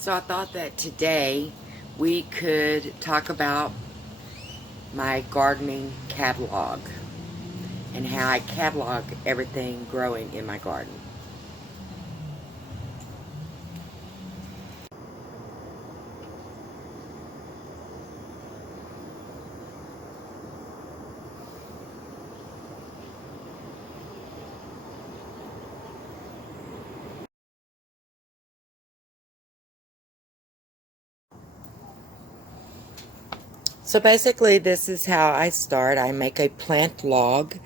So I thought that today we could talk about my gardening catalog and how I catalog everything growing in my garden. So basically, this is how I start. I make a plant log,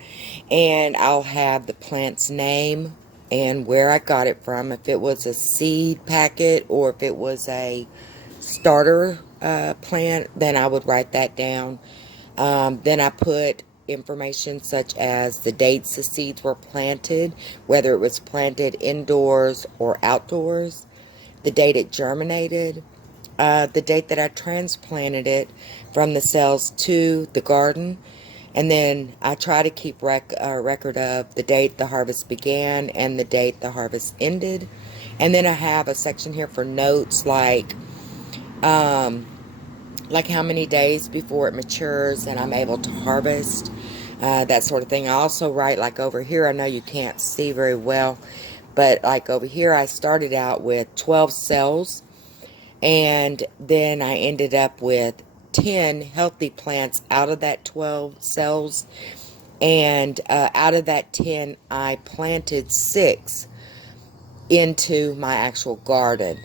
and I'll have the plant's name and where I got it from, if it was a seed packet or if it was a starter plant, then I would write that down. Then I put information such as the dates the seeds were planted, whether it was planted indoors or outdoors, the date it germinated, the date that I transplanted it from the cells to the garden. And then I try to keep a record of the date the harvest began and the date the harvest ended. And then I have a section here for notes like how many days before it matures and I'm able to harvest, that sort of thing. I also write, like over here, I know you can't see very well, but like over here I started out with 12 cells, and then I ended up with 10 healthy plants out of that 12 cells, and out of that 10 I planted 6 into my actual garden.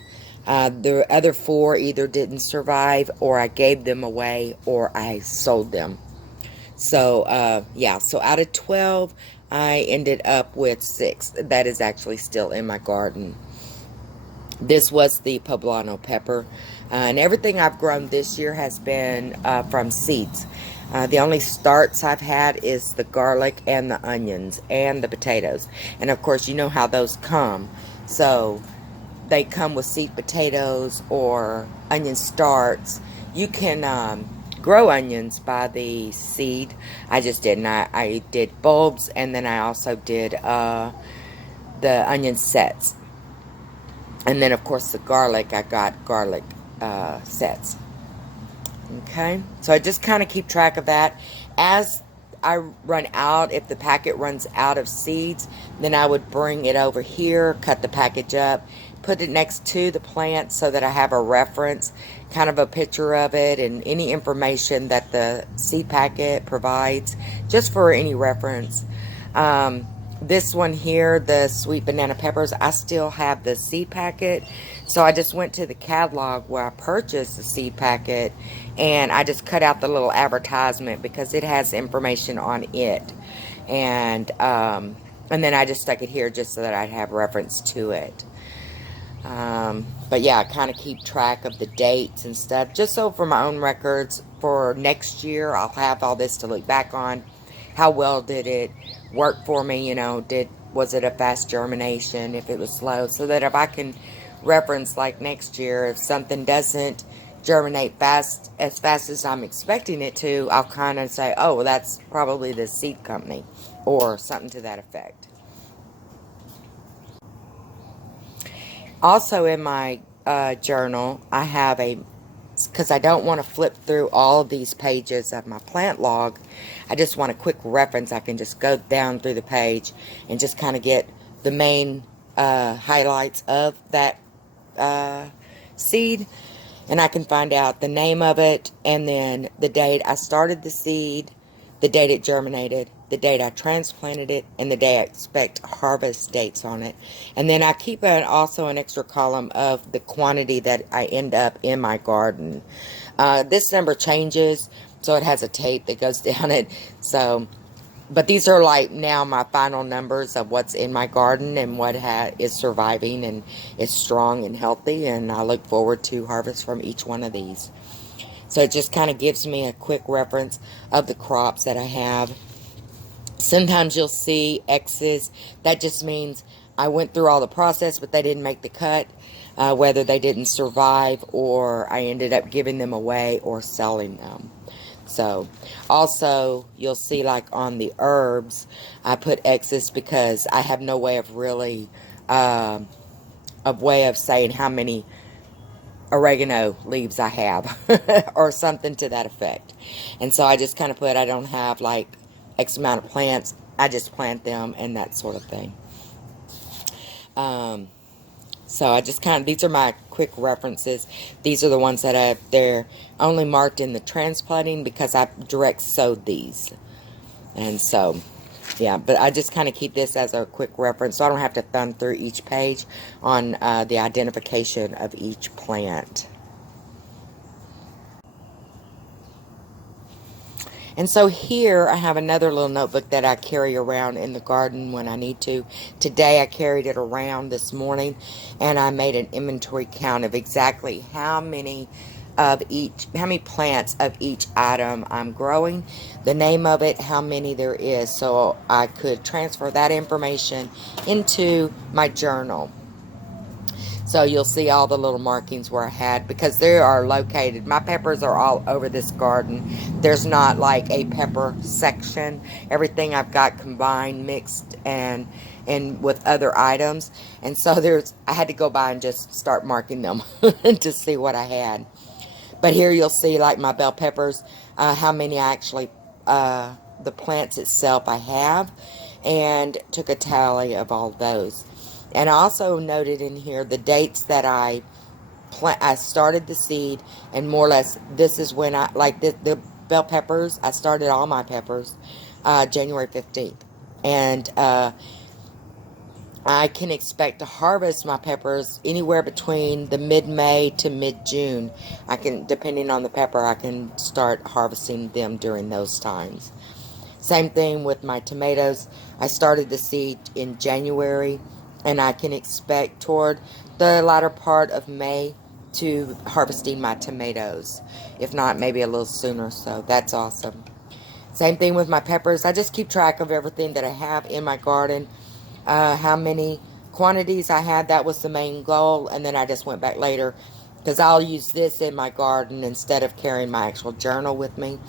The other 4 either didn't survive, or I gave them away, or I sold them. So, yeah, so out of 12, I ended up with 6. That is actually still in my garden. This was the poblano pepper. And everything I've grown this year has been from seeds. The only starts I've had is the garlic and the onions and the potatoes. And of course, you know how those come. So they come with seed potatoes or onion starts. You can grow onions by the seed. I just didn't. I did bulbs, and then I also did the onion sets. And then, of course, the garlic, I got garlic sets. Okay, so I just kind of keep track of that. As I run out, if the packet runs out of seeds, then I would bring it over here, cut the package up, put it next to the plant so that I have a reference, kind of a picture of it, and any information that the seed packet provides, just for any reference. This one here, the sweet banana peppers, I still have the seed packet. So I just went to the catalog where I purchased the seed packet, and I just cut out the little advertisement because it has information on it. And then I just stuck it here just so that I'd have reference to it. But yeah, I kind of keep track of the dates and stuff, just so for my own records for next year, I'll have all this to look back on. How well did it work for me? Was it a fast germination? If it was slow, so that if I can reference like next year, if something doesn't germinate as fast as I'm expecting it to, I'll kind of say, oh, well, that's probably the seed company, or something to that effect. Also in my journal, I have because I don't want to flip through all of these pages of my plant log. I just want a quick reference. I can just go down through the page and just kind of get the main highlights of that seed. And I can find out the name of it, and then the date I started the seed, the date it germinated, the date I transplanted it, and the day I expect harvest dates on it. And then I keep also an extra column of the quantity that I end up in my garden. This number changes, so it has a tape that goes down it. So, but these are like now my final numbers of what's in my garden and what is surviving and is strong and healthy. And I look forward to harvest from each one of these. So it just kind of gives me a quick reference of the crops that I have. Sometimes you'll see X's. That just means I went through all the process, but they didn't make the cut. Whether they didn't survive, or I ended up giving them away or selling them. So, also, you'll see like on the herbs, I put X's because I have no way of really, a way of saying how many oregano leaves I have or something to that effect. And so I just kind of put, I don't have like X amount of plants. I just plant them and that sort of thing. So I just kind of, these are my quick references. These are the ones that they're only marked in the transplanting because I direct sowed these. And so, yeah, but I just kind of keep this as a quick reference so I don't have to thumb through each page on the identification of each plant. And so here I have another little notebook that I carry around in the garden when I need to. Today I carried it around this morning and I made an inventory count of exactly how many plants of each item I'm growing, the name of it, how many there is, so I could transfer that information into my journal. So you'll see all the little markings where I had, because they are located. My peppers are all over this garden. There's not like a pepper section. Everything I've got combined, mixed, and with other items. And so I had to go by and just start marking them to see what I had. But here you'll see like my bell peppers, how many actually, the plants itself I have, and took a tally of all those. And I also noted in here the dates that I started the seed, and more or less this is when the bell peppers, I started all my peppers January 15th. And I can expect to harvest my peppers anywhere between the mid-May to mid-June. Depending on the pepper, I can start harvesting them during those times. Same thing with my tomatoes. I started the seed in January, and I can expect toward the latter part of May to harvesting my tomatoes. If not, maybe a little sooner, so that's awesome. Same thing with my peppers. I just keep track of everything that I have in my garden, how many quantities I had. That was the main goal, and then I just went back later because I'll use this in my garden instead of carrying my actual journal with me.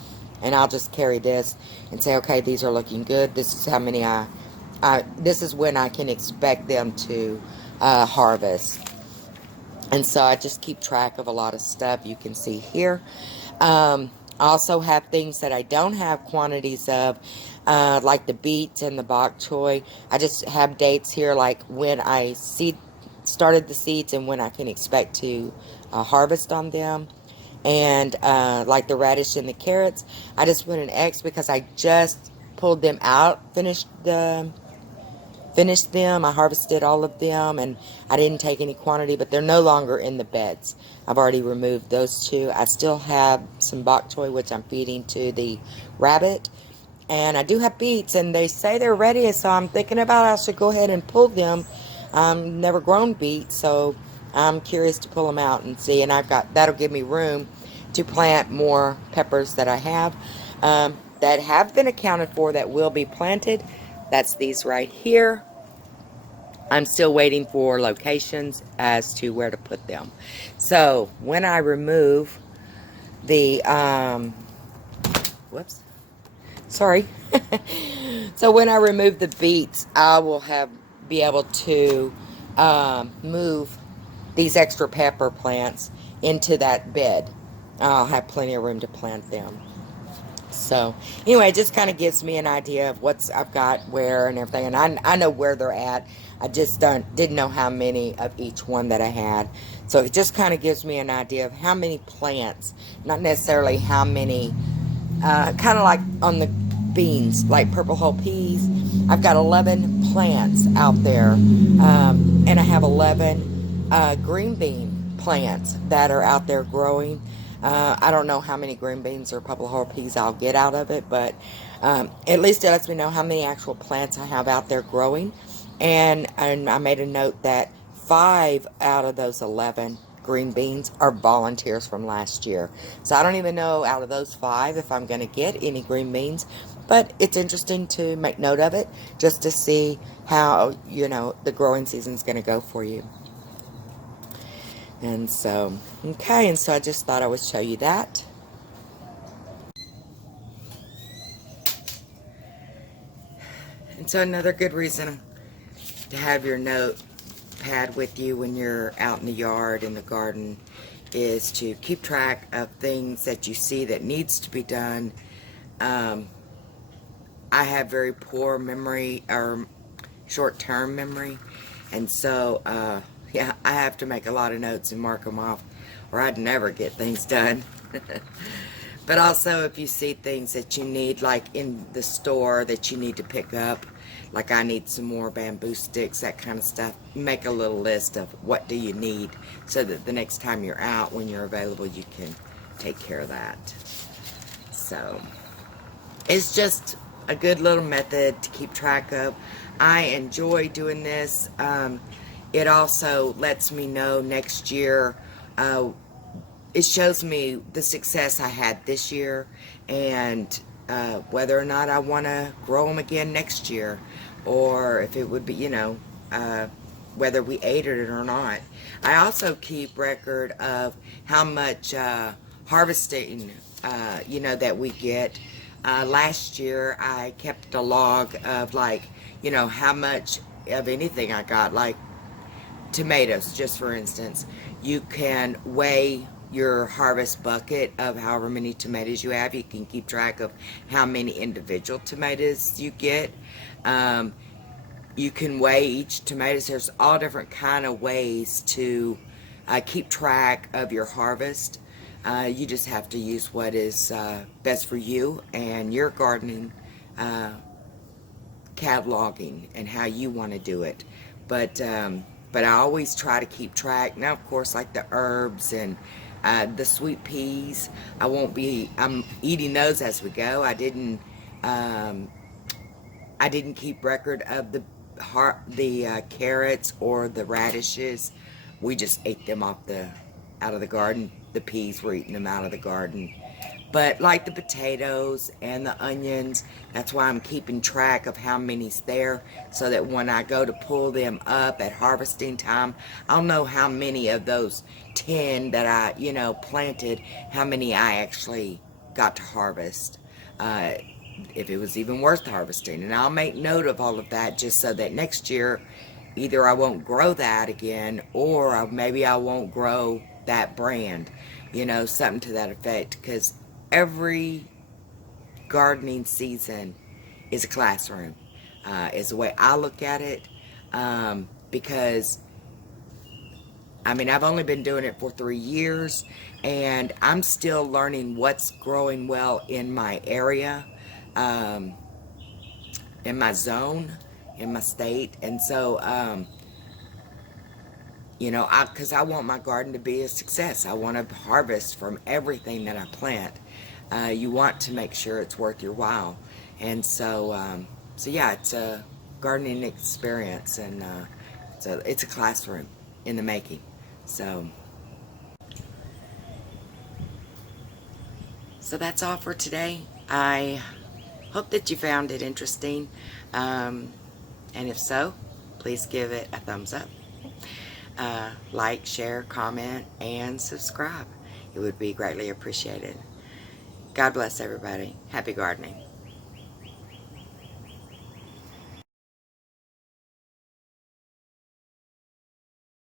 And I'll just carry this and say, okay, these are looking good. This is how many this is when I can expect them to harvest. And so I just keep track of a lot of stuff you can see here. I also have things that I don't have quantities of, like the beets and the bok choy. I just have dates here, like when I started the seeds and when I can expect to harvest on them. And like the radish and the carrots, I just put an X because I just pulled them out, finished them. I harvested all of them, and I didn't take any quantity, but they're no longer in the beds. I've already removed those two. I still have some bok choy, which I'm feeding to the rabbit, and I do have beets, and they say they're ready, so I'm thinking about I should go ahead and pull them. Never grown beets, so I'm curious to pull them out and see, and that'll give me room to plant more peppers that I have, that have been accounted for, that will be planted. That's these right here. I'm still waiting for locations as to where to put them. So when I remove the, whoops, sorry. So when I remove the beets, I will be able to move these extra pepper plants into that bed. I'll have plenty of room to plant them. So anyway, it just kind of gives me an idea of I've got where and everything, and I know where they're at. I just didn't know how many of each one that I had. So it just kind of gives me an idea of how many plants, not necessarily how many, kind of like on the beans, like purple whole peas. I've got 11 plants out there, and I have 11 green bean plants that are out there growing. I don't know how many green beans or purple whole peas I'll get out of it, but at least it lets me know how many actual plants I have out there growing. And I made a note that 5 out of those 11 green beans are volunteers from last year. So I don't even know out of those 5 if I'm going to get any green beans, but it's interesting to make note of it just to see how, the growing season's going to go for you. And so, okay, and so I just thought I would show you that. And so another good reason to have your notepad with you when you're out in the yard, in the garden, is to keep track of things that you see that needs to be done. I have very poor memory, or short-term memory, and so yeah, I have to make a lot of notes and mark them off, or I'd never get things done. But also, if you see things that you need, like in the store that you need to pick up, like I need some more bamboo sticks, that kind of stuff, make a little list of what do you need, so that the next time you're out, when you're available, you can take care of that. So it's just a good little method to keep track of. I enjoy doing this. It also lets me know next year, it shows me the success I had this year, and whether or not I want to grow them again next year, or if it would be, whether we ate it or not. I also keep record of how much harvesting, that we get. Last year I kept a log of, like, how much of anything I got, like tomatoes, just for instance. You can weigh your harvest bucket of however many tomatoes you have. You can keep track of how many individual tomatoes you get. You can weigh each tomato. There's all different kind of ways to keep track of your harvest. You just have to use what is best for you and your gardening cataloging and how you want to do it. But I always try to keep track. Now, of course, like the herbs and the sweet peas, I'm eating those as we go. I didn't keep record of the carrots or the radishes. We just ate them out of the garden. The peas, we're eating them out of the garden. But like the potatoes and the onions, that's why I'm keeping track of how many's there, so that when I go to pull them up at harvesting time, I'll know how many of those 10 that I, planted, how many I actually got to harvest. If it was even worth harvesting. And I'll make note of all of that, just so that next year either I won't grow that again, or maybe I won't grow that brand, something to that effect. Because every gardening season is a classroom, is the way I look at it. Because I've only been doing it for 3 years, and I'm still learning what's growing well in my area, in my zone, in my state. And so, because I want my garden to be a success. I want to harvest from everything that I plant. You want to make sure it's worth your while. And so, yeah, it's a gardening experience, and it's a classroom in the making. So that's all for today. I hope that you found it interesting. And if so, please give it a thumbs up. Like, share, comment, and subscribe. It would be greatly appreciated. God bless everybody. Happy gardening.